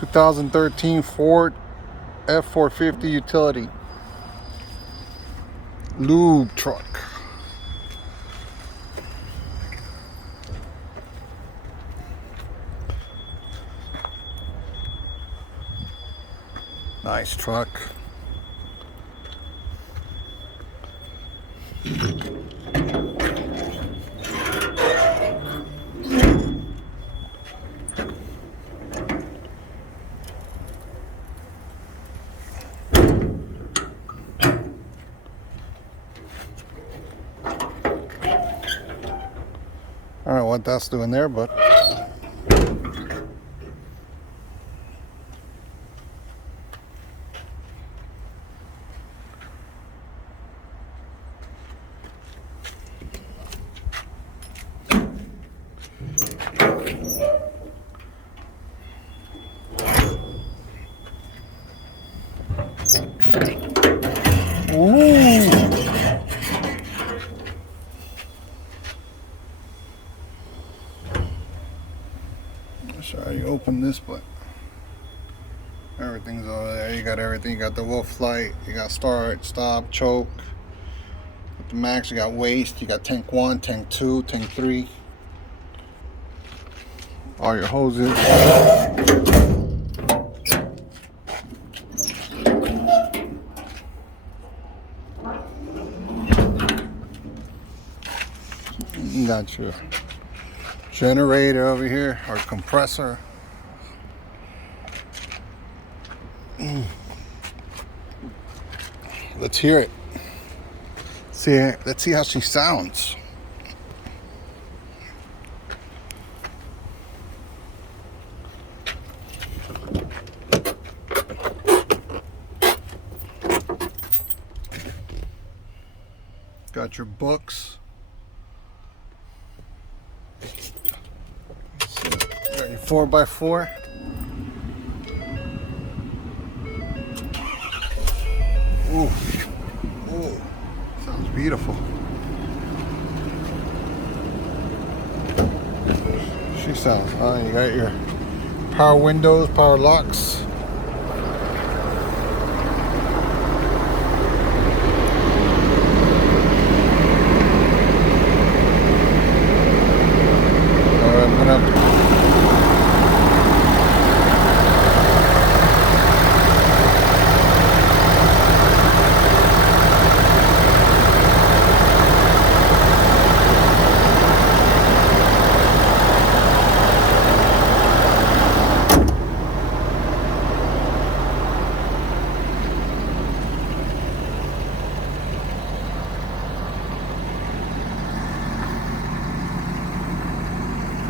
2013 Ford F450 utility lube truck. Nice truck. I don't know what that's doing there, but ooh. Sorry, you open this, but everything's over there. You got everything. You got the wolf light. You got start, stop, choke. With the max, you got waste. You got tank 1, tank 2, tank 3. All your hoses. You got your generator over here, or compressor. Let's hear it. Let's see how she sounds. Got your books. Got your 4x4. Ooh, ooh, sounds beautiful. She sounds. You got your power windows, power locks.